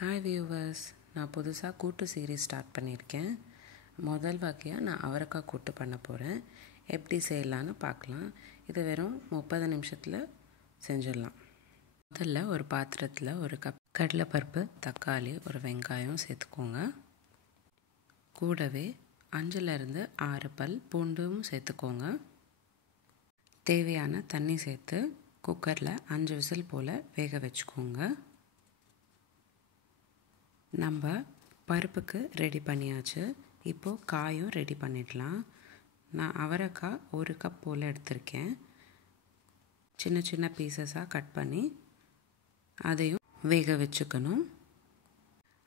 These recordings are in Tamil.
ஹாய் வியூவர்ஸ், நான் புதுசாக கூட்டு சீரீஸ் ஸ்டார்ட் பண்ணியிருக்கேன். முதல் வகையாக நான் அவரைக்காய் கூட்டு பண்ண போகிறேன். எப்படி செய்யலான்னு பார்க்கலாம். இது வெறும் 30 நிமிஷத்தில் செஞ்சிடலாம். முதல்ல ஒரு பாத்திரத்தில் ஒரு கப் கடலைப்பருப்பு, தக்காளி, ஒரு வெங்காயம் சேர்த்துக்கோங்க. கூடவே 5லேருந்து 6 பல் பூண்டும் சேர்த்துக்கோங்க. தேவையான தண்ணி சேர்த்து குக்கரில் 5 விசில் போல் வேக வச்சுக்கோங்க. நம்ம பருப்புக்கு ரெடி பண்ணியாச்சு. இப்போது காயும் ரெடி பண்ணிடலாம். நான் அவரைக்காய் 1 கப் போல் எடுத்திருக்கேன். சின்ன சின்ன பீசஸாக கட் பண்ணி அதையும் வேக வச்சுக்கணும்.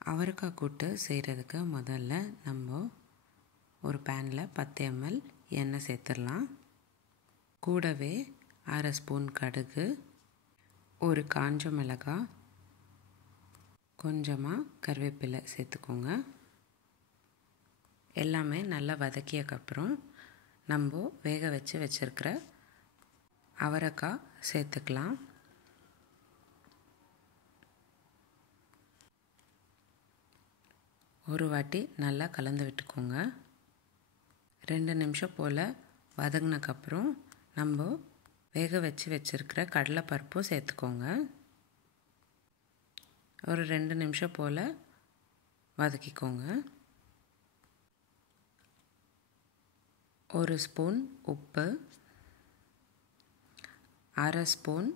அவரைக்காய் கூட்டு செய்கிறதுக்கு முதல்ல நம்ம ஒரு பேனில் 10 ml எண்ணெய் சேர்த்துடலாம். கூடவே 1/2 ஸ்பூன் கடுகு, ஒரு காஞ்ச மிளகாய், கொஞ்சமாக கருவேப்பிலை சேர்த்துக்கோங்க. எல்லாமே நல்லா வதக்கியக்கப்புறம் நம்ம வேக வச்சுருக்கிற அவரைக்காய் சேர்த்துக்கலாம். ஒரு வாட்டி நல்லா கலந்து விட்டுக்கோங்க. 2 நிமிஷம் போல் வதங்கினக்கப்புறம் நம்ம வேக வச்சுருக்கிற கடலைப்பருப்பும் சேர்த்துக்கோங்க. ஒரு 2 நிமிஷம் போல் வதக்கிக்கோங்க. 1 ஸ்பூன் உப்பு, 1/2 ஸ்பூன்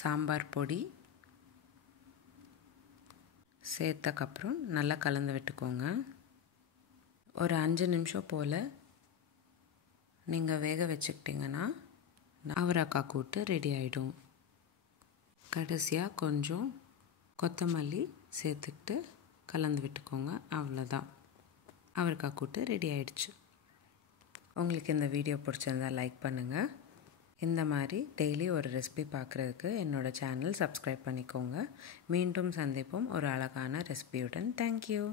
சாம்பார் பொடி சேர்த்தக்கப்புறம் நல்லா கலந்து விட்டுக்கோங்க. ஒரு 5 நிமிஷம் போல் நீங்கள் வேக வச்சுக்கிட்டிங்கன்னா அவரைக்காய் கூட்டு ரெடி ஆகிடும். கடைசியாக கொஞ்சம் கொத்தமல்லி சேர்த்துக்கிட்டு கலந்து விட்டுக்கோங்க. அவ்வளோதான், அவரைக்காய் கூட்டு ரெடி ஆகிடுச்சு. உங்களுக்கு இந்த வீடியோ பிடிச்சிருந்தால் லைக் பண்ணுங்கள். இந்த மாதிரி டெய்லி ஒரு ரெசிபி பார்க்குறதுக்கு என்னோடய சேனல் சப்ஸ்கிரைப் பண்ணிக்கோங்க. மீண்டும் சந்திப்போம் ஒரு அழகான ரெசிபியுடன். தேங்க்யூ.